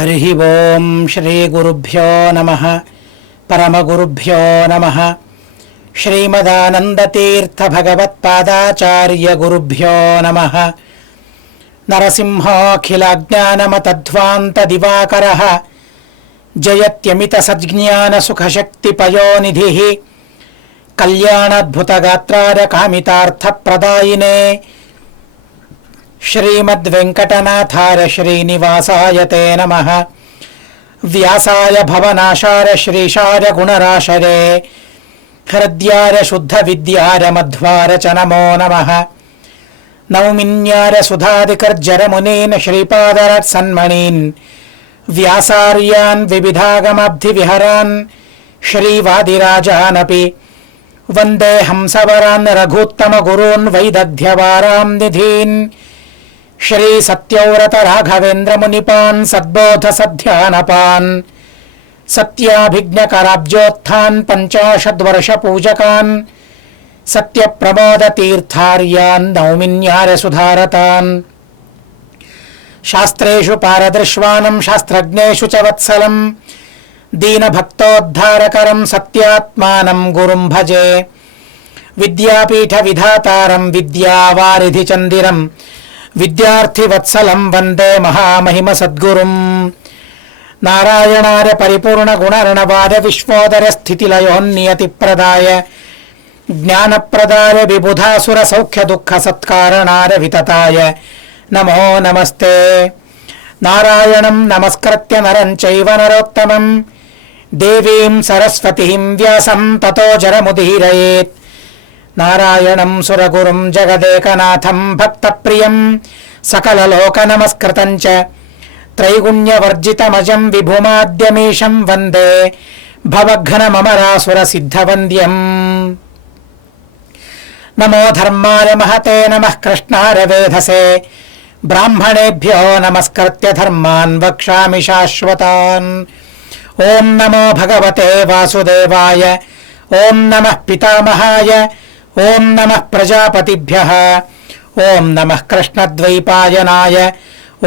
హరి ఓం శ్రీ గురుభ్యో నమః పరమగురుభ్యో నమః శ్రీమదానందతీర్థ భగవత్పాదాచార్య గురుభ్యో నమః నరసింహోఖిలజ్ఞానమతధ్వాంత దివాకరః జయత్యమిత సజ్ఞాన సుఖశక్తిపయోనిధిః కళ్యాణాద్భుతగాత్రార కామితార్థప్రదాయినే శ్రీమద్వెంకటనాథాయ శ్రీనివాసాయ తే నమః వ్యాసాయ భవనాశాయ శ్రీశాయ గుణరాశరే హృద్యాయ శుద్ధ విద్యాయ మధ్వాయ చ నమో నమః నౌమిన్యాయ సుధాదికర్జర మునీన్ శ్రీపాదరత్ సన్మణీన్ వ్యాసార్యాన్ వివిధాగమాబ్ధి విహరాన్ శ్రీవాదిరాజానపి వందే హంసవరాన్ రఘూత్తమ గురూన్ వైదగ్ధ్యవారాం నిధీన్ శ్రీ సత్యవ్రత రాఘవేంద్ర మునిపాన్ సద్బోధ సధ్యానపాన్ సత్యాభిజ్ఞకరాబ్జోత్థాన్ పంచాశద్వర్ష పూజకాన్ సత్య ప్రమోద తీర్థార్యాన్ నౌమిన్యార సుధారతాన్ శాస్త్రేషు పారదృశ్వానం శాస్త్రజ్ఞేషు చ వత్సలం దీనభక్తోద్ధారకరం సత్యాత్మానం గురుం భజే విద్యాపీఠ విధాతారం విద్యావారిధి చందిరం విద్యార్థివత్సలం వందే మహామహిమ సద్గురుం నారాయణాయ పరిపూర్ణ గుణర్ణవాద విశ్వోదర స్థితిలయోన్నియతిప్రదాయ జ్ఞానప్రదాయ విబుధాసుర సౌఖ్య దుఃఖ సత్కారణాయ వితతాయ నమో నమస్తే. నారాయణం నమస్కృత్య నరం చైవ నరోత్తమం దేవీం సరస్వతీం వ్యాసం తతో జరముదీరయేత్. నారాయణం సురగురుం జగదేకనాథం భక్తప్రియం సకలలోక నమస్కృతం చ త్రైగుణ్యవర్జితమజం విభుమాద్యమీశం వందే భవఘ్నమమరాసుర సిద్ధవంద్యం. నమో ధర్మాయ మహతే నమః కృష్ణాయ వేధసే బ్రాహ్మణేభ్యో నమస్కృత్య ధర్మాన్ వక్ష్యామి శాశ్వతాన్. ఓం నమో భగవతే వాసుదేవాయ ఓం నమః పితామహాయ ఓం నమః ప్రజాపతిభ్యః ఓం నమః కృష్ణద్వైపాయనాయ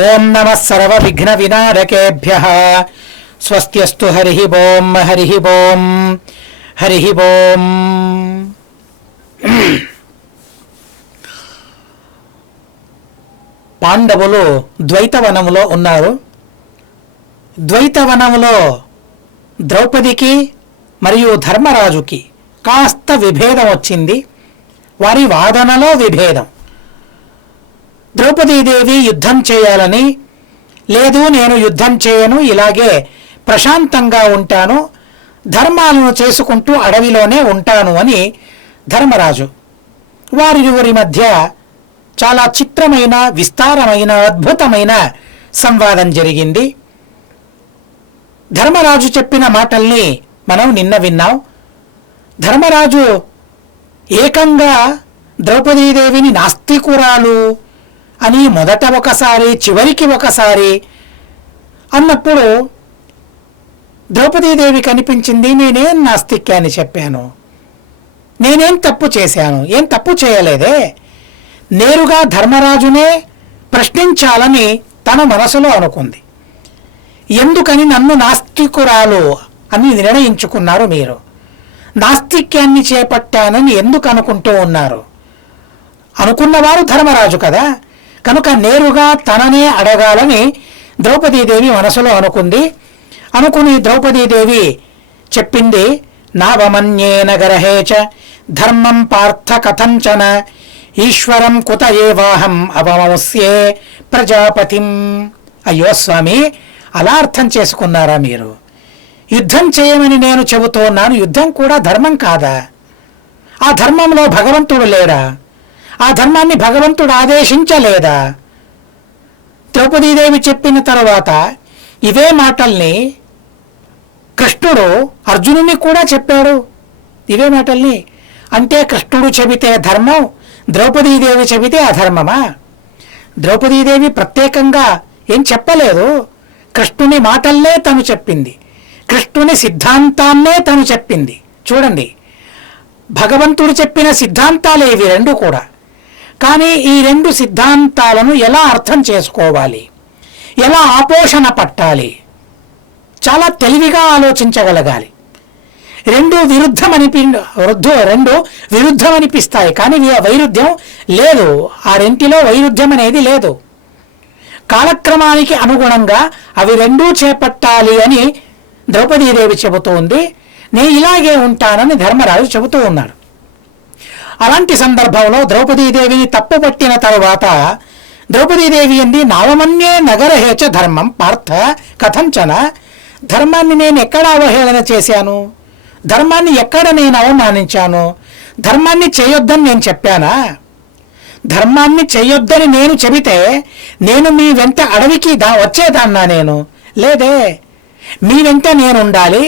ఓం నమః సర్వవిఘ్న వినారకేభ్యః. స్వస్త్యస్తు హరి ఓం హరి ఓం హరి ఓం. పాండవులు ద్వైతవనములో ఉన్నారు. ద్వైతవనములో ద్రౌపదికి మరియు ధర్మరాజుకి కాస్త విభేదం వచ్చింది. వారి వాదనలో విభేదం. ద్రౌపదీదేవి యుద్ధం చేయాలని, లేదు నేను యుద్ధం చేయను, ఇలాగే ప్రశాంతంగా ఉంటాను, ధర్మాలను చేసుకుంటూ అడవిలోనే ఉంటాను అని ధర్మరాజు. వారిరువురి మధ్య చాలా చిత్రమైన, విస్తారమైన, అద్భుతమైన సంవాదం జరిగింది. ధర్మరాజు చెప్పిన మాటల్ని మనం నిన్న విన్నాం. ధర్మరాజు ఏకంగా ద్రౌపదీదేవిని నాస్తికురాలు అని మొదట ఒకసారి, చివరికి ఒకసారి అన్నప్పుడు ద్రౌపదీదేవి కనిపించింది. నేనేం నాస్తిక్యాన్ని చెప్పాను, నేనేం తప్పు చేశాను, ఏం తప్పు చేయలేదే. నేరుగా ధర్మరాజునే ప్రశ్నించాలని తన మనసులో అనుకుంది. ఎందుకని నన్ను నాస్తికురాలు అని నిర్ణయించుకున్నారు మీరు? నాస్తిక్యాన్ని చేపట్టానని ఎందుకు అనుకుంటూ ఉన్నారు? అనుకున్నవారు ధర్మరాజు కదా, కనుక నేరుగా తననే అడగాలని ద్రౌపదీదేవి మనసులో అనుకుంది. అనుకుని ద్రౌపదీదేవి చెప్పింది, నావమన్యేన గరహేచ ధర్మం పార్థ కథంచన ఈశ్వరం కుత ఏవాహం అవమస్యే ప్రజాపతిం. అయ్యో స్వామి, అలా అర్థం చేసుకున్నారా మీరు? యుద్ధం చేయమని నేను చెబుతున్నాను, యుద్ధం కూడా ధర్మం కాదా? ఆ ధర్మంలో భగవంతుడు లేడా? ఆ ధర్మాన్ని భగవంతుడు ఆదేశించలేదా? ద్రౌపదీదేవి చెప్పిన తరువాత ఇవే మాటల్ని కృష్ణుడు అర్జునుని కూడా చెప్పాడు. ఇవే మాటల్ని. అంటే కృష్ణుడు చెబితే ధర్మం, ద్రౌపదీదేవి చెబితే అధర్మమా? ద్రౌపదీదేవి ప్రత్యేకంగా ఏం చెప్పలేదు. కృష్ణుని మాటల్లే తను చెప్పింది, కృష్ణుని సిద్ధాంతాన్నే తను చెప్పింది. చూడండి, భగవంతుడు చెప్పిన సిద్ధాంతాలే ఇవి రెండు కూడా. కానీ ఈ రెండు సిద్ధాంతాలను ఎలా అర్థం చేసుకోవాలి, ఎలా ఆపోషణ పట్టాలి చాలా తెలివిగా ఆలోచించగలగాలి. రెండు విరుద్ధమనిపిస్తాయి, కానీ వైరుధ్యం లేదు. ఆ రెంటిలో వైరుధ్యం అనేది లేదు. కాలక్రమానికి అనుగుణంగా అవి రెండూ చేపట్టాలి అని ద్రౌపదీదేవి చెబుతూ ఉంది. నేను ఇలాగే ఉంటానని ధర్మరాజు చెబుతూ ఉన్నాడు. అలాంటి సందర్భంలో ద్రౌపదీదేవిని తప్పుపట్టిన తరువాత ద్రౌపదీదేవి అంది, నావమన్యే నగరహేచ ధర్మం పార్థ కథంచన. ధర్మాన్ని నేను ఎక్కడ అవహేళన చేశాను? ధర్మాన్ని ఎక్కడ నేను అవమానించాను? ధర్మాన్ని చేయొద్దని నేను చెప్పానా? ధర్మాన్ని చేయొద్దని నేను చెబితే నేను మీ వెంట అడవికి వచ్చేదాన్నా? నేను లేదే. మీ వెంట నేను ఉండాలి,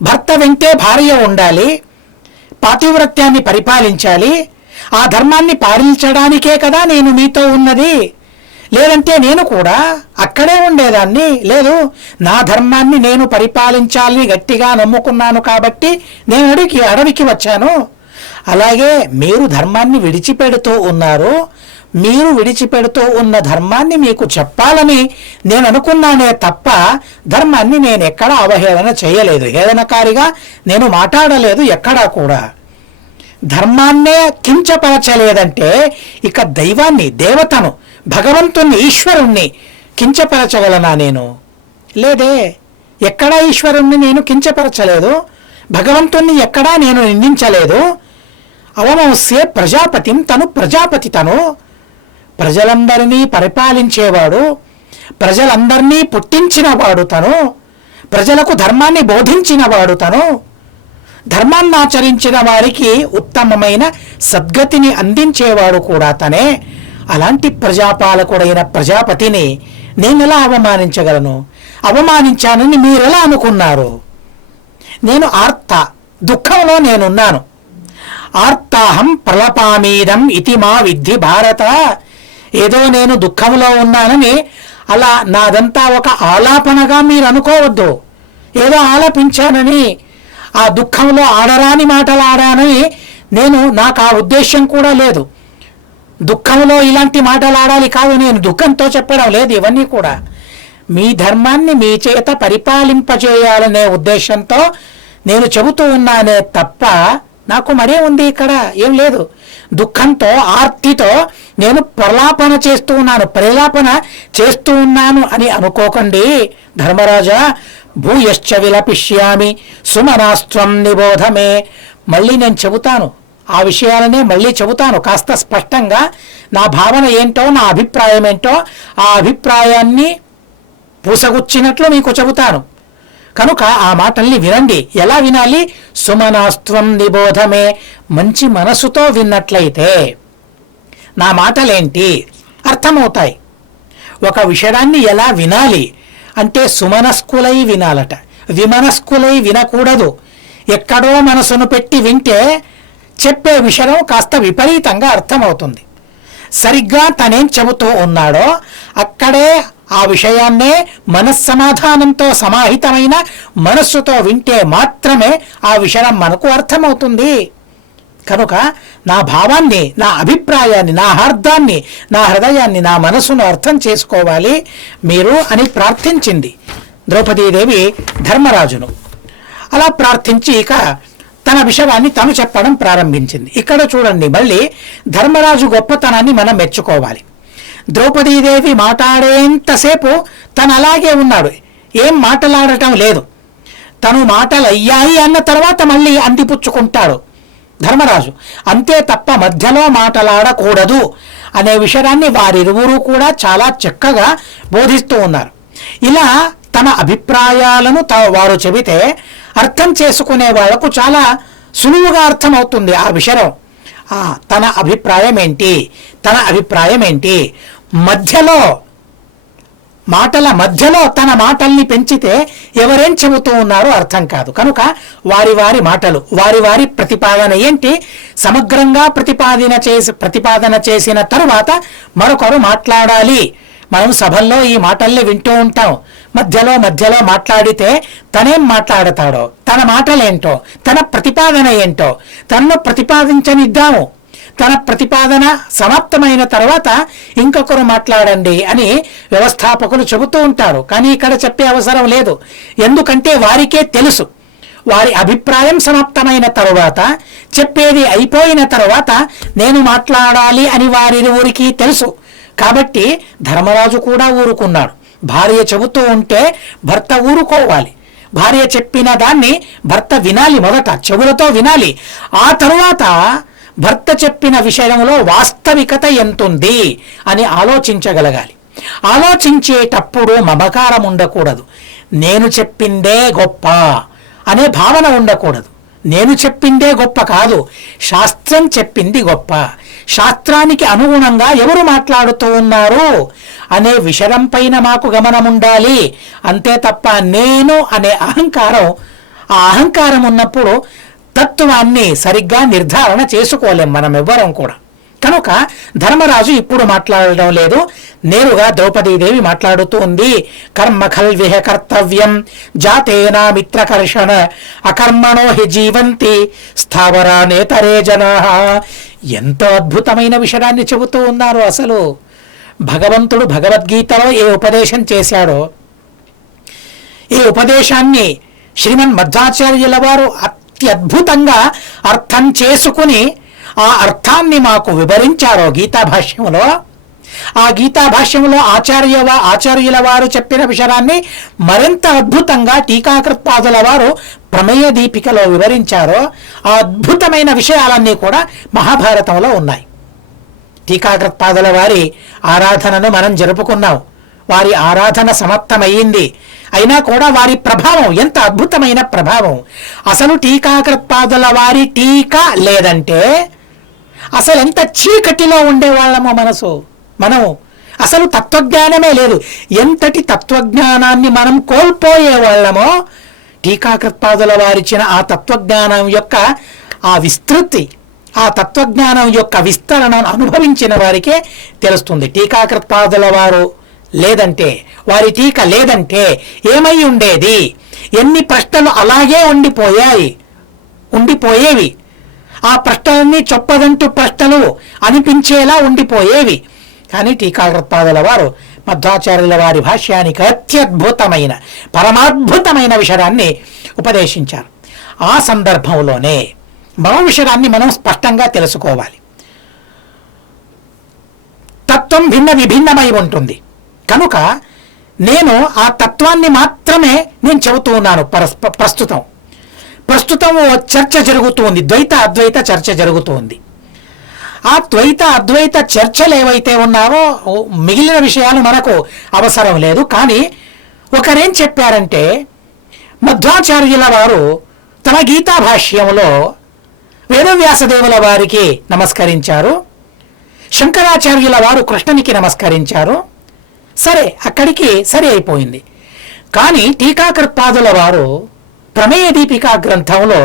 భర్త వెంటే భార్య ఉండాలి, పాతివ్రత్యాన్ని పరిపాలించాలి. ఆ ధర్మాన్ని పాలించడానికే కదా నేను మీతో ఉన్నది. లేదంటే నేను కూడా అక్కడే ఉండేదాన్ని. లేదు, నా ధర్మాన్ని నేను పరిపాలించాలని గట్టిగా నమ్ముకున్నాను కాబట్టి నేను అడవికి వచ్చాను. అలాగే మీరు ధర్మాన్ని విడిచిపెడుతూ ఉన్నారు. మీరు విడిచిపెడుతూ ఉన్న ధర్మాన్ని మీకు చెప్పాలని నేను అనుకున్నానే తప్ప ధర్మాన్ని నేను ఎక్కడా అవహేళన చేయలేదు, హేళనకారిగా నేను మాట్లాడలేదు ఎక్కడా కూడా. ధర్మాన్నే కించపరచలేదంటే ఇక దైవాన్ని, దేవతను, భగవంతుణ్ణి, ఈశ్వరుణ్ణి కించపరచగలనా నేను? లేదే. ఎక్కడా ఈశ్వరుణ్ణి నేను కించపరచలేదు, భగవంతుణ్ణి ఎక్కడా నేను నిందించలేదు. అవమోస్యే ప్రజాపతిం, తను ప్రజాపతి, తను ప్రజలందరినీ పరిపాలించేవాడు, ప్రజలందరినీ పుట్టించినవాడు తను, ప్రజలకు ధర్మాన్ని బోధించినవాడు తను, ధర్మాన్ని ఆచరించిన వారికి ఉత్తమమైన సద్గతిని అందించేవాడు కూడా తనే. అలాంటి ప్రజాపాలకుడైన ప్రజాపతిని నేనెలా అవమానించగలను? అవమానించానని మీరెలా అనుకున్నారు? నేను దుఃఖంలో నేనున్నాను. ఆర్తాహం ప్రలపామీదం ఇతి మా విద్ధి భారత. ఏదో నేను దుఃఖంలో ఉన్నానని అలా నాదంతా ఒక ఆలాపనగా మీరు అనుకోవద్దు. ఏదో ఆలపించానని, ఆ దుఃఖంలో ఆడరాని మాటలు ఆడానని నాకు ఆ ఉద్దేశం కూడా లేదు. దుఃఖంలో ఇలాంటి మాటలు ఆడాలి కాదు, నేను దుఃఖంతో చెప్పడం లేదు. ఇవన్నీ కూడా మీ ధర్మాన్ని మీ చేత పరిపాలింపజేయాలనే ఉద్దేశంతో నేను చెబుతూ ఉన్నానే తప్ప నాకు మరే ఉంది ఇక్కడ ఏం లేదు. దుఃఖంతో, ఆర్తితో నేను ప్రలాపన చేస్తూ ఉన్నాను అని అనుకోకండి ధర్మరాజా. భూయశ్చ విలపిష్యామి సుమనాస్త్వం నిబోధమే. మళ్ళీ నేను చెబుతాను, ఆ విషయాలనే మళ్ళీ చెబుతాను కాస్త స్పష్టంగా. నా భావన ఏంటో, నా అభిప్రాయం ఏంటో, ఆ అభిప్రాయాన్ని పూసగుచ్చినట్లు మీకు చెబుతాను. కనుక ఆ మాటల్ని వినండి. ఎలా వినాలి? సుమనాస్త్వం నిబోధమే. మంచి మనసుతో విన్నట్లయితే నా మాటలేంటి అర్థమవుతాయి. ఒక విషయాన్ని ఎలా వినాలి అంటే సుమనస్కులై వినాలట, విమనస్కులై వినకూడదు. ఎక్కడో మనసును పెట్టి వింటే చెప్పే విషయం కాస్త విపరీతంగా అర్థమవుతుంది. సరిగ్గా తనేం చెబుతూ ఉన్నాడో అక్కడే ఆ విషయాన్నే మనస్సమాధానంతో సమాహితమైన మనస్సుతో వింటే మాత్రమే ఆ విషయం మనకు అర్థమవుతుంది. కనుక నా భావాన్ని, నా అభిప్రాయాన్ని, నా హార్దాన్ని, నా హృదయాన్ని, నా మనసును అర్థం చేసుకోవాలి మీరు అని ప్రార్థించింది ద్రౌపదీదేవి ధర్మరాజును. అలా ప్రార్థించి ఇక తన విషయాన్ని తను చెప్పడం ప్రారంభించింది. ఇక్కడ చూడండి, మళ్ళీ ధర్మరాజు గొప్పతనాన్ని మనం మెచ్చుకోవాలి. ద్రౌపదీదేవి మాట్లాడేంతసేపు తను అలాగే ఉన్నాడు, ఏం మాట్లాడటం లేదు. తను మాటలు అయ్యాయి అన్న తర్వాత మళ్ళీ అందిపుచ్చుకుంటాడు ధర్మరాజు, అంతే తప్ప మధ్యలో మాట్లాడకూడదు అనే విషయాన్ని వారిరువురు కూడా చాలా చక్కగా బోధిస్తూ ఉన్నారు. ఇలా తన అభిప్రాయాలను వారు చెబితే అర్థం చేసుకునే వాళ్లకు చాలా సులువుగా అర్థమవుతుంది ఆ విషయం. తన అభిప్రాయం ఏంటి, మధ్యలో మాటల మధ్యలో తన మాటల్ని పెంచితే ఎవరేం చెబుతూ ఉన్నారో అర్థం కాదు. కనుక వారి మాటలు, వారి ప్రతిపాదన ఏంటి సమగ్రంగా ప్రతిపాదన చేసిన తరువాత మరొకరు మాట్లాడాలి. మనం సభల్లో ఈ మాటల్ని వింటూ ఉంటాం. మధ్యలో మాట్లాడితే తనేం మాట్లాడతాడో, తన మాటలేంటో, తన ప్రతిపాదన ఏంటో తనను ప్రతిపాదించనిద్దాము. తన ప్రతిపాదన సమాప్తమైన తర్వాత ఇంకొకరు మాట్లాడండి అని వ్యవస్థాపకులు చెబుతూ ఉంటారు. కానీ ఇక్కడ చెప్పే అవసరం లేదు. ఎందుకంటే వారికే తెలుసు, వారి అభిప్రాయం సమాప్తమైన తరువాత, చెప్పేది అయిపోయిన తరువాత నేను మాట్లాడాలి అని వారిరువురికి తెలుసు. కాబట్టి ధర్మరాజు కూడా ఊరుకున్నాడు. భార్య చెబుతూ ఉంటే భర్త ఊరుకోవాలి. భార్య చెప్పిన దాన్ని భర్త వినాలి, మొదట చెవులతో వినాలి. ఆ తరువాత భర్త చెప్పిన విషయంలో వాస్తవికత ఎంతుంది అని ఆలోచించగలగాలి. ఆలోచించేటప్పుడు మమకారం ఉండకూడదు. నేను చెప్పిందే గొప్ప అనే భావన ఉండకూడదు. నేను చెప్పిందే గొప్ప కాదు, శాస్త్రం చెప్పింది గొప్ప. శాస్త్రానికి అనుగుణంగా ఎవరు మాట్లాడుతూ ఉన్నారు అనే విషయం పైన మాకు గమనం ఉండాలి. అంతే తప్ప నేను అనే అహంకారం, ఆ అహంకారం ఉన్నప్పుడు తత్వాన్ని సరిగ్గా నిర్ధారణ చేసుకోలేం మనం ఎవ్వరం కూడా. కనుక ధర్మరాజు ఇప్పుడు మాట్లాడడం లేదు, నేరుగా ద్రౌపదీదేవి మాట్లాడుతూ ఉంది. కర్మ ఖల్విహ కర్తవ్యం జాతేనా మిత్రకర్షణ అకర్మణో హి జీవంతి స్థావరా నేతరే జనా. ఎంతో అద్భుతమైన విషయాన్ని చెబుతూ ఉన్నారు. అసలు భగవంతుడు భగవద్గీతలో ఏ ఉపదేశం చేశాడో, ఈ ఉపదేశాన్ని శ్రీమన్ మధ్వాచార్యుల వారు అత్యద్భుతంగా అర్థం చేసుకుని ఆ అర్థాన్ని మాకు వివరించారో గీతాభాష్యంలో, ఆ గీతాభాష్యంలో ఆచార్యుల వారు చెప్పిన విషయాన్ని మరింత అద్భుతంగా టీకాకృత్పాదుల వారు ప్రమేయ దీపికలో వివరించారో, ఆ అద్భుతమైన విషయాలన్నీ కూడా మహాభారతంలో ఉన్నాయి. టీకాకృత్పాదుల వారి ఆరాధనను మనం జరుపుకున్నాం. వారి ఆరాధన సమాప్తమయ్యింది. అయినా కూడా వారి ప్రభావం ఎంత అద్భుతమైన ప్రభావం. అసలు టీకాకృత్పాదుల వారి టీకా లేదంటే అసలు ఎంత చీకటిలో ఉండేవాళ్ళమో మనం అసలు తత్వజ్ఞానమే లేదు. ఎంతటి తత్వజ్ఞానాన్ని మనం కోల్పోయేవాళ్ళమో టీకాకృత్పాదుల వారిచ్చిన ఆ తత్వజ్ఞానం యొక్క ఆ విస్తృతి, ఆ తత్వజ్ఞానం యొక్క విస్తరణను అనుభవించిన వారికే తెలుస్తుంది. టీకాకృత్పాదుల వారు లేదంటే, వారి టీక లేదంటే ఏమై ఉండేది? ఎన్ని ప్రశ్నలు అలాగే ఉండిపోయేవి. ఆ ప్రశ్నలన్నీ చొప్పదంటూ ప్రశ్నలు అనిపించేలా ఉండిపోయేవి. కానీ టీకాకృత్పాదుల వారు మధ్వాచార్యుల వారి భాష్యానికి అత్యద్భుతమైన పరమాద్భుతమైన విషయాన్ని ఉపదేశించారు. ఆ సందర్భంలోనే మరో విషయాన్ని మనం స్పష్టంగా తెలుసుకోవాలి. తత్వం విభిన్నమై ఉంటుంది కనుక నేను ఆ తత్వాన్ని మాత్రమే నేను చెబుతూ ఉన్నాను. ప్రస్తుతం చర్చ జరుగుతుంది, ద్వైత అద్వైత చర్చ జరుగుతుంది. ఆ ద్వైత అద్వైత చర్చలు ఏవైతే ఉన్నావో మిగిలిన విషయాలు మనకు అవసరం లేదు. కానీ ఒకరేం చెప్పారంటే, మధ్వాచార్యుల వారు తమ గీతా భాష్యంలో వేదవ్యాసదేవుల వారికి నమస్కరించారు, శంకరాచార్యుల వారు కృష్ణునికి నమస్కరించారు. సరే, అక్కడికి సరి అయిపోయింది. కానీ టీకాకృత్పాదుల వారు ప్రమేయ దీపికా గ్రంథంలో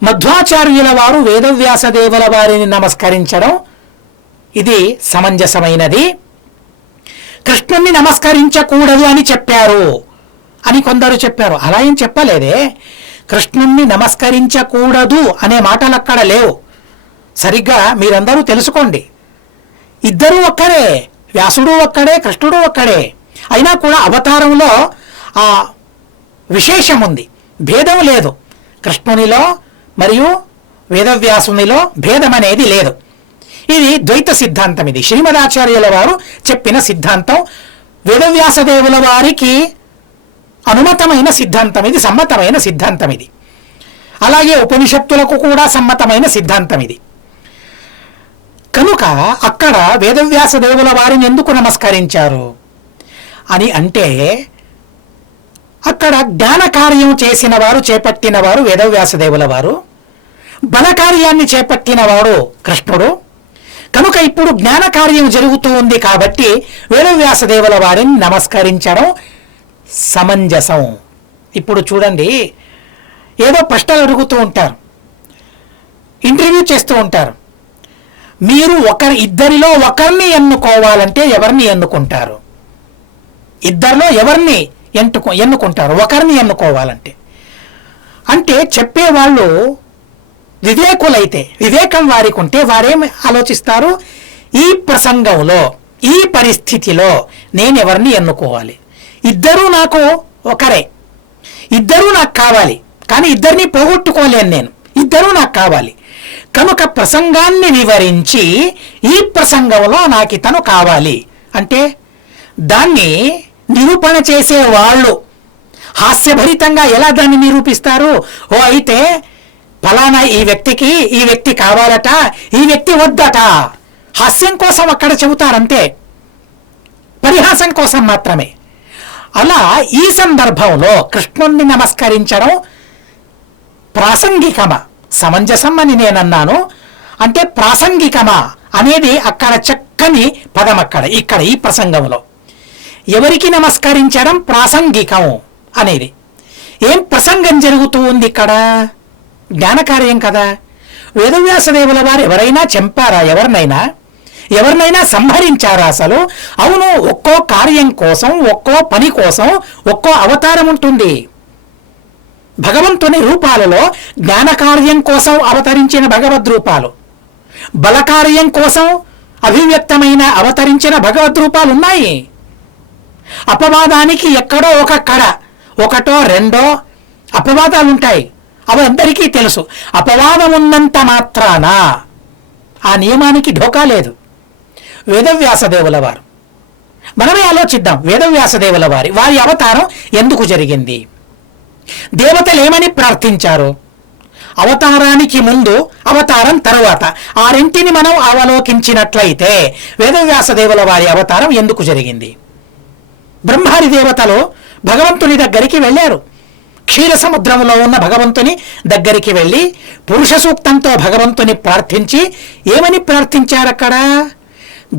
మధ్వాచార్యుల వారు వేదవ్యాసదేవుల వారిని నమస్కరించడం ఇది సమంజసమైనది, కృష్ణుణ్ణి నమస్కరించకూడదు అని చెప్పారు అని కొందరు చెప్పారు. అలా ఏం చెప్పలేదే. కృష్ణుణ్ణి నమస్కరించకూడదు అనే మాటలు అక్కడ లేవు. సరిగ్గా మీరందరూ తెలుసుకోండి. ఇద్దరూ ఒక్కడే, వ్యాసుడు ఒక్కడే, కృష్ణుడు ఒక్కడే. అయినా కూడా అవతారంలో ఆ విశేషం ఉంది, భేదం లేదు. కృష్ణునిలో మరియు వేదవ్యాసునిలో భేదం అనేది లేదు. ఇది ద్వైత సిద్ధాంతం. ఇది శ్రీమదాచార్యుల వారు చెప్పిన సిద్ధాంతం, వేదవ్యాసదేవుల వారికి అనుమతమైన సిద్ధాంతం ఇది, సమ్మతమైన సిద్ధాంతం ఇది. అలాగే ఉపనిషత్తులకు కూడా సమ్మతమైన సిద్ధాంతం ఇది. కనుక అక్కడ వేదవ్యాసదేవుల వారిని ఎందుకు నమస్కరించారు అని అంటే, అక్కడ జ్ఞాన కార్యం చేసిన వారు, చేపట్టిన వారు వేదవ్యాసదేవుల వారు, బల కార్యాన్ని చేపట్టిన వాడు కృష్ణుడు. కనుక ఇప్పుడు జ్ఞాన కార్యం జరుగుతూ ఉంది కాబట్టి వేదవ్యాసదేవుల వారిని నమస్కరించడం సమంజసం. ఇప్పుడు చూడండి, ఏదో ప్రశ్నలు అడుగుతూ ఉంటారు, ఇంటర్వ్యూ చేస్తూ ఉంటారు. మీరు ఇద్దరిలో ఒకరిని ఎన్నుకోవాలంటే ఎవరిని ఎన్నుకుంటారు? ఇద్దరిలో ఎవరిని ఎన్నుకుంటారు ఒకరిని ఎన్నుకోవాలంటే? అంటే చెప్పేవాళ్ళు వివేకులైతే, వివేకం వారికి ఉంటే వారేం ఆలోచిస్తారు? ఈ ప్రసంగంలో, ఈ పరిస్థితిలో నేను ఎవరిని ఎన్నుకోవాలి? ఇద్దరూ నాకు ఒకరే, ఇద్దరూ నాకు కావాలి, కానీ ఇద్దరిని పోగొట్టుకోలేను నేను, ఇద్దరూ నాకు కావాలి. కనుక ప్రసంగాన్ని వివరించి ఈ ప్రసంగంలో నాకు ఇతను కావాలి అంటే దాన్ని నిరూపణ చేసే వాళ్ళు హాస్యభరితంగా ఎలా దాన్ని నిరూపిస్తారు? ఓ అయితే ఫలానా ఈ వ్యక్తికి ఈ వ్యక్తి కావాలట, ఈ వ్యక్తి వద్దట. హాస్యం కోసం అక్కడ చెబుతారంతే, పరిహాసం కోసం మాత్రమే. అలా ఈ సందర్భంలో కృష్ణుణ్ణి నమస్కరించడం ప్రాసంగికమా, సమంజసం అని నేనన్నాను. అంటే ప్రాసంగికమా అనేది అక్కడ చక్కని పదం. ఇక్కడ ఈ ప్రసంగంలో ఎవరికి నమస్కరించడం ప్రాసంగికం అనేది. ఏం ప్రసంగం జరుగుతూ ఉంది ఇక్కడ? జ్ఞానకార్యం కదా. వేదవ్యాసదేవుల వారు ఎవరైనా చంపారా? ఎవరినైనా సంహరించారా అసలు? అవును, ఒక్కో కార్యం కోసం, ఒక్కో పని కోసం ఒక్కో అవతారం ఉంటుంది. భగవంతుని రూపాలలో జ్ఞానకార్యం కోసం అవతరించిన భగవద్ రూపాలు, బలకార్యం కోసం అభివ్యక్తమైన అవతరించిన భగవద్ రూపాలు ఉన్నాయి. అపవాదానికి ఎక్కడో ఒక కడ, ఒకటో రెండో అపవాదాలు ఉంటాయి. అవి అందరికీ తెలుసు. అపవాదం ఉన్నంత మాత్రాన ఆ నియమానికి ఢోకా లేదు. వేదవ్యాసదేవుల వారు, మనమే ఆలోచిద్దాం. వేదవ్యాసదేవుల వారి అవతారం ఎందుకు జరిగింది? దేవతలు ఏమని ప్రార్థించారు? అవతారానికి ముందు, అవతారం తరువాత, ఆ రెంటిని మనం అవలోకించినట్లయితే వేదవ్యాసదేవుల వారి అవతారం ఎందుకు జరిగింది? బ్రహ్మాది దేవతలు భగవంతుని దగ్గరికి వెళ్ళారు. క్షీర సముద్రంలో ఉన్న భగవంతుని దగ్గరికి వెళ్ళి పురుష సూక్తంతో భగవంతుని ప్రార్థించి ఏమని ప్రార్థించారు? అక్కడ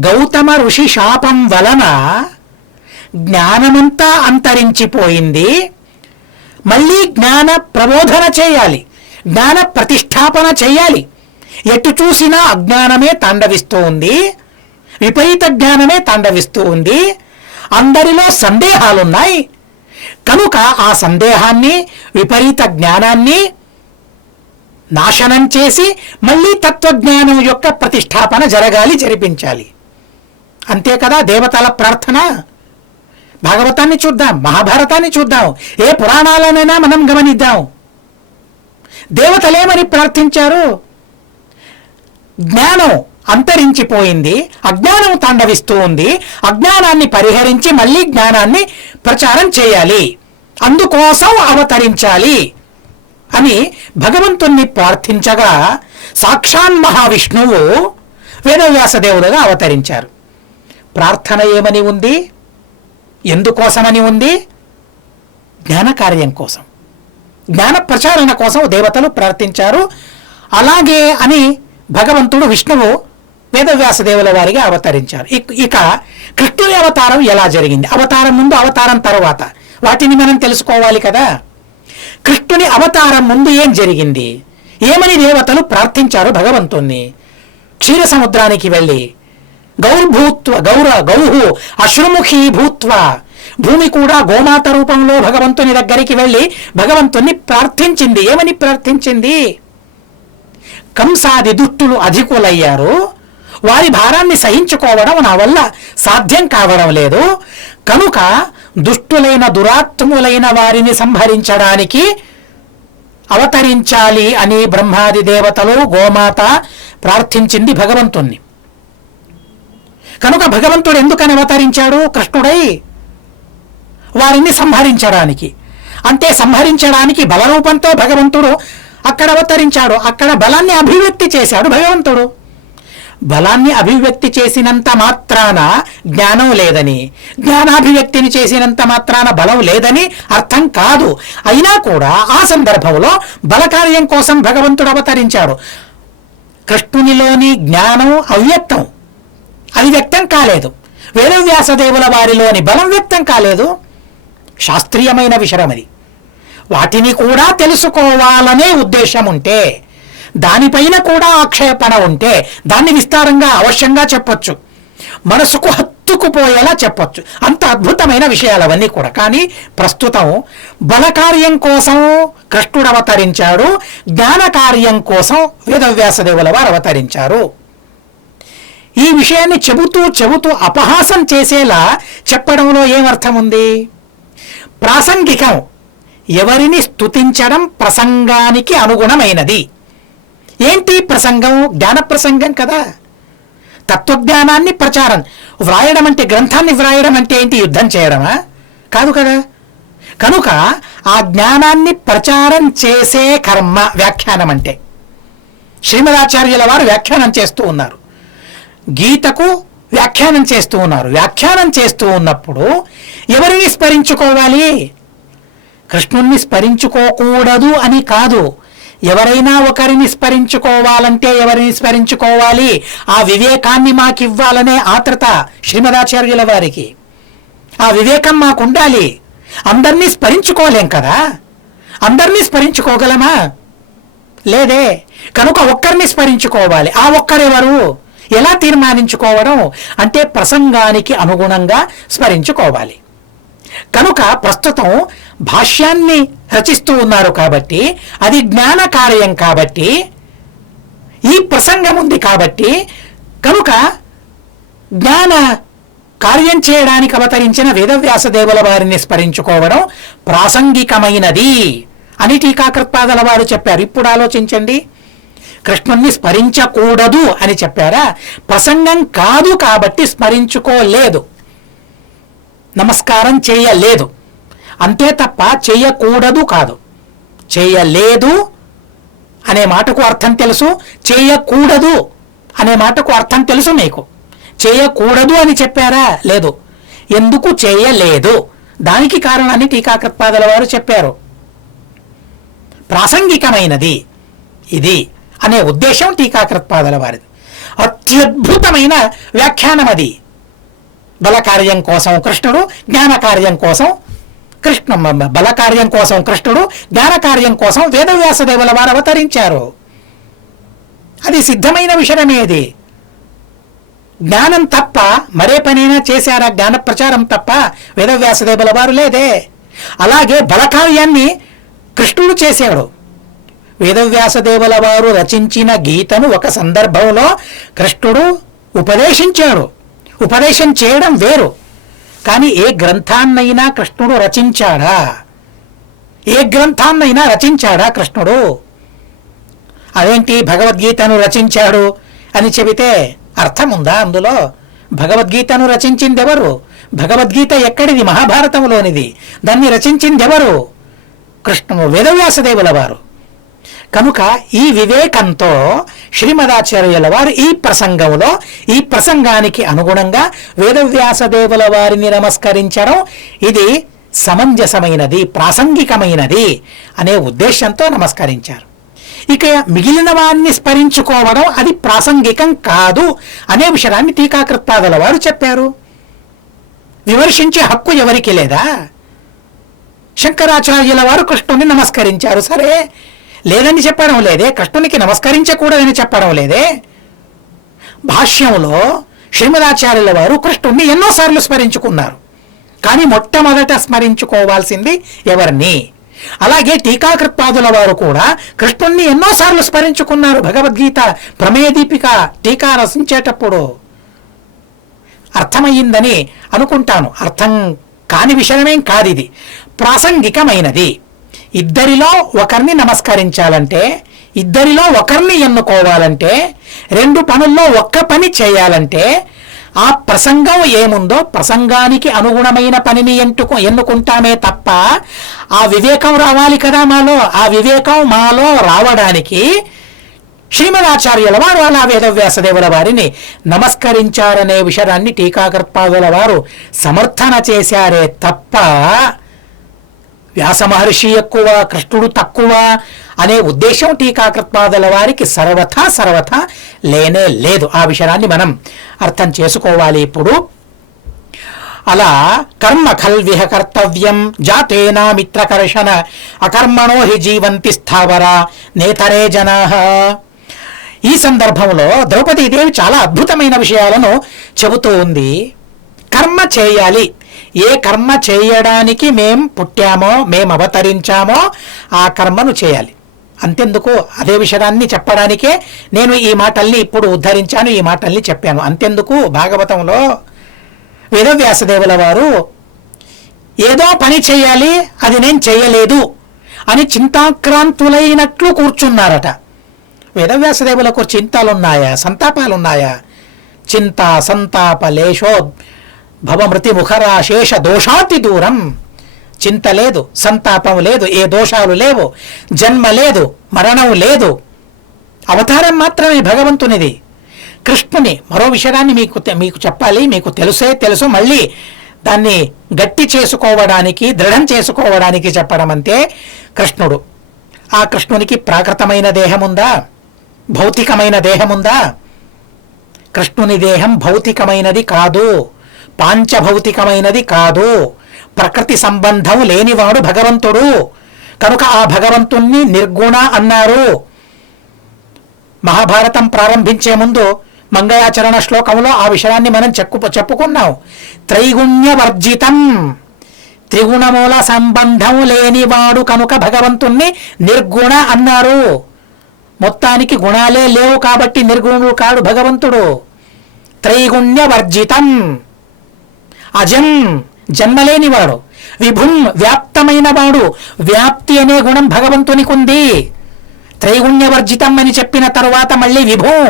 గౌతమ ఋషి శాపం వలన జ్ఞానమంతా అంతరించిపోయింది, మళ్ళీ జ్ఞాన ప్రబోధన చేయాలి, జ్ఞాన ప్రతిష్టాపన చేయాలి. ఎటు చూసినా అజ్ఞానమే తాండవిస్తూ ఉంది, విపరీత జ్ఞానమే తాండవిస్తూ ఉంది. అందరిలో సందేహాలున్నాయి. కనుక ఆ సందేహాన్ని, విపరీత జ్ఞానాన్ని నాశనం చేసి మళ్ళీ తత్వజ్ఞానం యొక్క ప్రతిష్టాపన జరిపించాలి. అంతే కదా దేవతల ప్రార్థన. భాగవతాన్ని చూద్దాం, మహాభారతాన్ని చూద్దాం, ఏ పురాణాలనైనా మనం గమనిద్దాం. దేవతలేమని ప్రార్థించారు? జ్ఞానం అంతరించిపోయింది, అజ్ఞానం తాండవిస్తూ ఉంది, అజ్ఞానాన్ని పరిహరించి మళ్ళీ జ్ఞానాన్ని ప్రచారం చేయాలి, అందుకోసం అవతరించాలి అని భగవంతుణ్ణి ప్రార్థించగా సాక్షాన్ మహావిష్ణువు వేదవ్యాసదేవులుగా అవతరించారు. ప్రార్థన ఏమని ఉంది? ఎందుకోసమని ఉంది? జ్ఞానకార్యం కోసం, జ్ఞాన ప్రచారణ కోసం దేవతలు ప్రార్థించారు. అలాగే అని భగవంతుడు విష్ణువు వేదవ్యాసదేవుల వారిగా అవతరించారు. ఇక కృష్ణుని అవతారం ఎలా జరిగింది? అవతారం ముందు, అవతారం తర్వాత వాటిని మనం తెలుసుకోవాలి కదా. కృష్ణుని అవతారం ముందు ఏం జరిగింది? ఏమని దేవతలు ప్రార్థించారు భగవంతుణ్ణి? క్షీర సముద్రానికి వెళ్ళి గౌహు అశ్రుముఖీ భూత్వ, భూమి కూడా గోమాత రూపంలో భగవంతుని దగ్గరికి వెళ్ళి భగవంతుణ్ణి ప్రార్థించింది. ఏమని ప్రార్థించింది? కంసాది దుష్టులు అధికులయ్యారు, వారి భారాన్ని సహించుకోవడం నా వల్ల సాధ్యం కావడం లేదు, కనుక దుష్టులైన దురాత్ములైన వారిని సంహరించడానికి అవతరించాలి అని బ్రహ్మాది దేవతలు, గోమాత ప్రార్థించింది భగవంతుణ్ణి. కనుక భగవంతుడు ఎందుకని అవతరించాడు? కృష్ణుడై వారిని సంహరించడానికి. అంటే సంహరించడానికి బలరూపంతో భగవంతుడు అక్కడ అవతరించాడు. అక్కడ బలాన్ని అభివ్యక్తి చేశాడు భగవంతుడు. బలాన్ని అభివ్యక్తి చేసినంత మాత్రాన జ్ఞానం లేదని, జ్ఞానాభివ్యక్తిని చేసినంత మాత్రాన బలం లేదని అర్థం కాదు. అయినా కూడా ఆ సందర్భంలో బలకార్యం కోసం భగవంతుడు అవతరించాడు. కృష్ణునిలోని జ్ఞానం అవ్యక్తం, అది వ్యక్తం కాలేదు. వేదవ్యాసదేవుల వారిలోని బలం వ్యక్తం కాలేదు. శాస్త్రీయమైన విషయం అది. వాటిని కూడా తెలుసుకోవాలనే ఉద్దేశం ఉంటే, దానిపైన కూడా ఆక్షేపణ ఉంటే దాన్ని విస్తారంగా అవశ్యంగా చెప్పొచ్చు, మనసుకు హత్తుకుపోయేలా చెప్పొచ్చు. అంత అద్భుతమైన విషయాలు అవన్నీ కూడా. కానీ ప్రస్తుతం బలకార్యం కోసం కృష్ణుడు అవతరించాడు, జ్ఞాన కార్యం కోసం వేదవ్యాసదేవుల వారు అవతరించారు. ఈ విషయాన్ని చెబుతూ చెబుతూ అపహాసం చేసేలా చెప్పడంలో ఏమర్థం ఉంది? ప్రాసంగికం, ఎవరిని స్తుతించడం ప్రసంగానికి అనుగుణమైనది. ఏంటి ప్రసంగం? జ్ఞాన ప్రసంగం కదా. తత్వజ్ఞానాన్ని ప్రచారం, వ్రాయడం అంటే, గ్రంథాన్ని వ్రాయడం అంటే ఏంటి? యుద్ధం చేయడమా? కాదు కదా. కనుక ఆ జ్ఞానాన్ని ప్రచారం చేసే కర్మ వ్యాఖ్యానం అంటే. శ్రీమదాచార్యుల వారు వ్యాఖ్యానం చేస్తూ ఉన్నారు, గీతకు వ్యాఖ్యానం చేస్తూ ఉన్నారు. వ్యాఖ్యానం చేస్తూ ఉన్నప్పుడు ఎవరిని స్మరించుకోవాలి? కృష్ణుణ్ణి స్మరించుకోకూడదు అని కాదు. ఎవరైనా ఒకరిని స్మరించుకోవాలంటే ఎవరిని స్మరించుకోవాలి? ఆ వివేకాన్ని మాకివ్వాలనే ఆత్రత శ్రీమదాచార్యుల వారికి. ఆ వివేకం మాకుండాలి. అందరినీ స్మరించుకోలేం కదా. అందరినీ స్మరించుకోగలమా? లేదే. కనుక ఒక్కరిని స్మరించుకోవాలి. ఆ ఒక్కరెవరు? ఎలా తీర్మానించుకోవడం అంటే ప్రసంగానికి అనుగుణంగా స్మరించుకోవాలి. కనుక ప్రస్తుతం భాష్యాన్ని రచిస్తూ ఉన్నారు కాబట్టి, అది జ్ఞాన కార్యం కాబట్టి, ఈ ప్రసంగం ఉంది కాబట్టి, కనుక జ్ఞాన కార్యం చేయడానికి అవతరించిన వేదవ్యాసదేవుల వారిని స్మరించుకోవడం ప్రాసంగికమైనది అని టీకాకృత్పాదుల వారు చెప్పారు. ఇప్పుడు ఆలోచించండి, కృష్ణుణ్ణి స్మరించకూడదు అని చెప్పారా? ప్రసంగం కాదు కాబట్టి స్మరించుకోలేదు, నమస్కారం చేయలేదు, అంతే తప్ప చేయకూడదు కాదు. చేయలేదు అనే మాటకు అర్థం తెలుసు, చేయకూడదు అనే మాటకు అర్థం తెలుసు మీకు. చేయకూడదు అని చెప్పారా? లేదు. ఎందుకు చేయలేదు? దానికి కారణాన్ని టీకాకృత్పాదుల వారు చెప్పారు. ప్రాసంగికమైనది ఇది అనే ఉద్దేశం టీకాకృత్పాదుల వారిది. అత్యద్భుతమైన వ్యాఖ్యానం అది. బలకార్యం కోసం కృష్ణుడు, జ్ఞాన కార్యం కోసం బలకార్యం కోసం కృష్ణుడు, జ్ఞాన కార్యం కోసం వేదవ్యాసదేవుల వారు అవతరించారు. అది సిద్ధమైన విషయమేది. జ్ఞానం తప్ప మరే పనైనా చేశారా? జ్ఞాన ప్రచారం తప్ప వేదవ్యాసదేవుల వారు లేదే. అలాగే బలకార్యాన్ని కృష్ణుడు చేశాడు. వేదవ్యాసదేవుల వారు రచించిన గీతను ఒక సందర్భంలో కృష్ణుడు ఉపదేశించాడు. ఉపదేశం చేయడం వేరు, కానీ ఏ గ్రంథాన్నైనా కృష్ణుడు రచించాడా? ఏ గ్రంథాన్నైనా రచించాడా కృష్ణుడు? అదేంటి భగవద్గీతను రచించాడు అని చెబితే అర్థం ఉందా అందులో? భగవద్గీతను రచించింది ఎవరు? భగవద్గీత ఎక్కడిది? మహాభారతంలోనిది. దాన్ని రచించింది ఎవరు? కృష్ణుడు, వేదవ్యాసదేవుల వారు. కనుక ఈ వివేకంతో శ్రీమదాచార్యుల వారు ఈ ప్రసంగంలో, ఈ ప్రసంగానికి అనుగుణంగా వేదవ్యాసదేవుల వారిని నమస్కరించడం ఇది సమంజసమైనది, ప్రాసంగికమైనది అనే ఉద్దేశంతో నమస్కరించారు. ఇక మిగిలిన వారిని స్మరించుకోవడం అది ప్రాసంగికం కాదు అనే విషయాన్ని టీకాకృత్పాదుల వారు చెప్పారు. విమర్శించే హక్కు ఎవరికి లేదా? శంకరాచార్యుల వారు కృష్ణుని నమస్కరించారు, సరే, లేదని చెప్పడం లేదే. కృష్ణునికి నమస్కరించకూడదని చెప్పడం లేదే. భాష్యంలో శ్రీమదాచార్యుల వారు కృష్ణుణ్ణి ఎన్నోసార్లు స్మరించుకున్నారు, కానీ మొట్టమొదట స్మరించుకోవాల్సింది ఎవరిని? అలాగే టీకాకృత్పాదుల వారు కూడా కృష్ణుణ్ణి ఎన్నోసార్లు స్మరించుకున్నారు. భగవద్గీత ప్రమేయ దీపిక టీకా రచించేటప్పుడు అర్థమయ్యిందని అనుకుంటాను. అర్థం కాని విషయమేం కాదు. ఇది ప్రాసంగికమైనది. ఇద్దరిలో ఒకరిని నమస్కరించాలంటే, ఇద్దరిలో ఒకరిని ఎన్నుకోవాలంటే, రెండు పనుల్లో ఒక్క పని చేయాలంటే ఆ ప్రసంగం ఏముందో ప్రసంగానికి అనుగుణమైన పనిని ఎన్నుకుంటామే తప్ప ఆ వివేకం రావాలి కదా మాలో. ఆ వివేకం మాలో రావడానికి శ్రీమదాచార్యుల వారు అలా వేదవ్యాసదేవుల వారిని నమస్కరించారనే విషయాన్ని టీకాకృత్పాదుల వారు సమర్థన చేశారే తప్ప వ్యాస మహర్షి ఎక్కువ, కృష్ణుడు తక్కువ అనే ఉద్దేశం టీకాకృత్పాదుల వారికి సర్వథా లేనే లేదు. ఆ విషయాన్ని మనం అర్థం చేసుకోవాలి. ఇప్పుడు అలా కర్మ ఖల్విహ కర్తవ్యం జాతేనా మిత్రకర్షణ అకర్మణో హి జీవంతి స్థావర నేతరే జనాః. ఈ సందర్భంలో ద్రౌపదీదేవి చాలా అద్భుతమైన విషయాలను చెబుతూ ఉంది. కర్మ చేయాలి. ఏ కర్మ చేయడానికి మేం పుట్టామో మేం అవతరించామో ఆ కర్మను చేయాలి. అంతెందుకు, అదే విషయాన్ని చెప్పడానికే నేను ఈ మాటల్ని ఇప్పుడు ఉద్ధరించాను, ఈ మాటల్ని చెప్పాను. అంతెందుకు, భాగవతంలో వేదవ్యాసదేవుల వారు ఏదో పని చేయాలి, అది నేను చేయలేదు అని చింతాక్రాంతులైనట్లు కూర్చున్నారట. వేదవ్యాసదేవులకు చింతలున్నాయా, సంతాపాలున్నాయా? చింత సంతాప లేశో భవమృతి ముఖరాశేష దోషాతి దూరం. చింత లేదు, సంతాపం లేదు, ఏ దోషాలు లేవు, జన్మ లేదు, మరణం లేదు, అవతారం మాత్రమే భగవంతునిది. కృష్ణుని మరో విషయాన్ని మీకు చెప్పాలి, మీకు తెలుసు, మళ్ళీ దాన్ని గట్టి చేసుకోవడానికి, దృఢం చేసుకోవడానికి చెప్పడం అంతే. కృష్ణుడు, ఆ కృష్ణునికి ప్రాకృతమైన దేహముందా, భౌతికమైన దేహముందా? కృష్ణుని దేహం భౌతికమైనది కాదు, పాంచభౌతికమైనది కాదు, ప్రకృతి సంబంధం లేనివాడు భగవంతుడు. కనుక ఆ భగవంతుణ్ణి నిర్గుణ అన్నారు. మహాభారతం ప్రారంభించే ముందు మంగళాచరణ శ్లోకంలో ఆ విషయాన్ని మనం చెప్పుకున్నాం. త్రైగుణ్యవర్జితం, త్రిగుణముల సంబంధం లేనివాడు కనుక భగవంతుణ్ణి నిర్గుణ అన్నారు. మొత్తానికి గుణాలే లేవు కాబట్టి నిర్గుణుడు కాడు భగవంతుడు. త్రైగుణ్యవర్జితం, అజం జన్మలేనివాడు, విభుం వ్యాప్తమైన వాడు, వ్యాప్తి అనే గుణం భగవంతునికి ఉంది. త్రైగుణ్యవర్జితం అని చెప్పిన తరువాత మళ్ళీ విభుం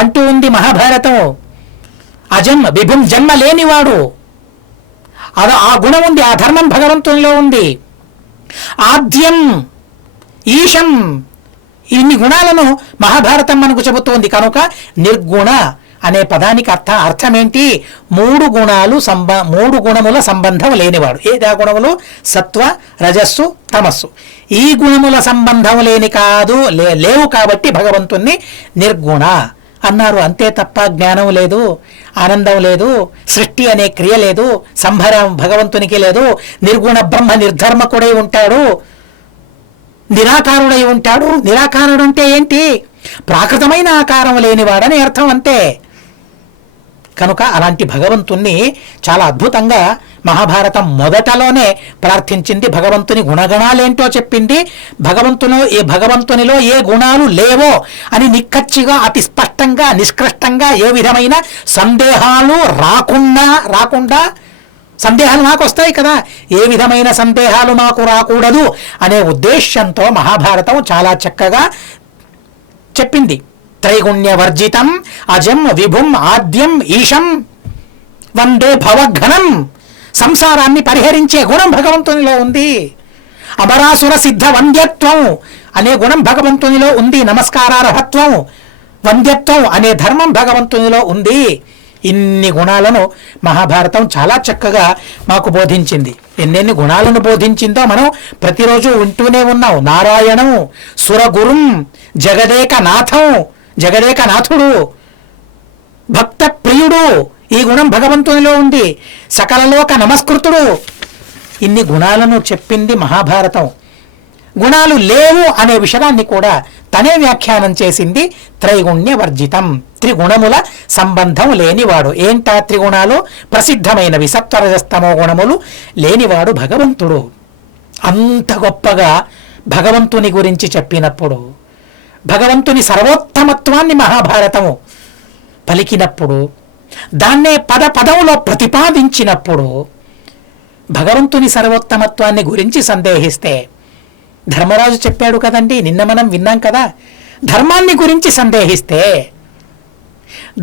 అంటూ ఉంది మహాభారతం. అజం విభుం జన్మ లేనివాడు, ఆ గుణం ఉంది, ఆ ధర్మం భగవంతునిలో ఉంది. ఆద్యం ఈశం, ఇన్ని గుణాలను మహాభారతం మనకు చెబుతోంది. కనుక నిర్గుణ అనే పదానికి అర్థమేంటి? మూడు గుణముల సంబంధం లేనివాడు. ఏది ఆ గుణములు? సత్వ, రజస్సు, తమస్సు. ఈ గుణముల సంబంధం లేవు కాబట్టి భగవంతుణ్ణి నిర్గుణ అన్నారు. అంతే తప్ప జ్ఞానం లేదు, ఆనందం లేదు, సృష్టి అనే క్రియ లేదు, సంభరం భగవంతునికి లేదు. నిర్గుణ బ్రహ్మ నిర్ధర్మకుడై ఉంటాడు, నిరాకారుడై ఉంటాడు. నిరాకారుడు అంటే ఏంటి? ప్రాకృతమైన ఆకారం లేనివాడని అర్థం, అంతే. కనుక అలాంటి భగవంతుణ్ణి చాలా అద్భుతంగా మహాభారతం మొదటలోనే ప్రార్థించింది. భగవంతుని గుణగణాలేంటో చెప్పింది. భగవంతునిలో ఏ గుణాలు లేవో అని నిక్కచ్చిగా, అతి స్పష్టంగా, నిష్కృష్టంగా, ఏ విధమైన సందేహాలు రాకుండా సందేహాలు మాకు వస్తాయి కదా, ఏ విధమైన సందేహాలు మాకు రాకూడదు అనే ఉద్దేశ్యంతో మహాభారతం చాలా చక్కగా చెప్పింది. త్రైగుణ్యవర్జితం అజం విభుం ఆద్యం ఈశం వందే భవఘనం. సంసారాన్ని పరిహరించే గుణం భగవంతునిలో ఉంది. అమరాసుర సిద్ధ వంద్యత్వం అనే గుణం భగవంతునిలో ఉంది. నమస్కారార్హత్వం, వంద్యత్వం అనే ధర్మం భగవంతునిలో ఉంది. ఇన్ని గుణాలను మహాభారతం చాలా చక్కగా మాకు బోధించింది. ఎన్నెన్ని గుణాలను బోధించిందో మనం ప్రతిరోజు వింటూనే ఉన్నాం. నారాయణం, సురగురుం, జగదేకనాథుడు, భక్త ప్రియుడు, ఈ గుణం భగవంతునిలో ఉంది. సకలలోక నమస్కృతుడు, ఇన్ని గుణాలను చెప్పింది మహాభారతం. గుణాలు లేవు అనే విషయాన్ని కూడా తనే వ్యాఖ్యానం చేసింది. త్రైగుణ్యవర్జితం, త్రిగుణముల సంబంధం లేనివాడు. ఏంటా త్రిగుణాలు? ప్రసిద్ధమైనవి సత్వరజస్తమో గుణములు లేనివాడు భగవంతుడు. అంత గొప్పగా భగవంతుని గురించి చెప్పినప్పుడు, భగవంతుని సర్వోత్తమత్వాన్ని మహాభారతము పలికినప్పుడు, దాన్నే పదంలో ప్రతిపాదించినప్పుడు, భగవంతుని సర్వోత్తమత్వాన్ని గురించి సందేహిస్తే, ధర్మరాజు చెప్పాడు కదండి, నిన్న మనం విన్నాం కదా, ధర్మాన్ని గురించి సందేహిస్తే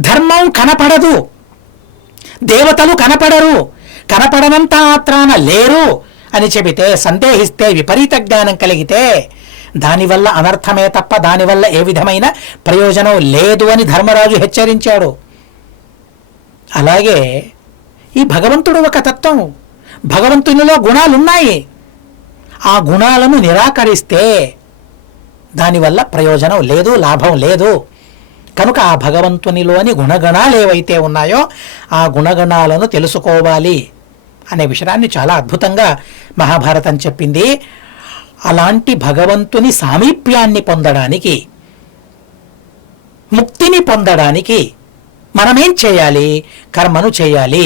ధర్మం కనపడదు, దేవతలు కనపడరు, కనపడనంత మాత్రాన లేరు అని చెబితే, సందేహిస్తే, విపరీత జ్ఞానం కలిగితే దానివల్ల అనర్థమే తప్ప దానివల్ల ఏ విధమైన ప్రయోజనం లేదు అని ధర్మరాజు హెచ్చరించాడు. అలాగే ఈ భగవంతుడు ఒక తత్వం, భగవంతునిలో గుణాలున్నాయి. ఆ గుణాలను నిరాకరిస్తే దానివల్ల ప్రయోజనం లేదు, లాభం లేదు. కనుక ఆ భగవంతునిలోని గుణగణాలు ఏవైతే ఉన్నాయో ఆ గుణగణాలను తెలుసుకోవాలి అనే విషయాన్ని చాలా అద్భుతంగా మహాభారతం చెప్పింది. అలాంటి భగవంతుని సామీప్యాన్ని పొందడానికి, ముక్తిని పొందడానికి మనమేం చేయాలి? కర్మను చేయాలి.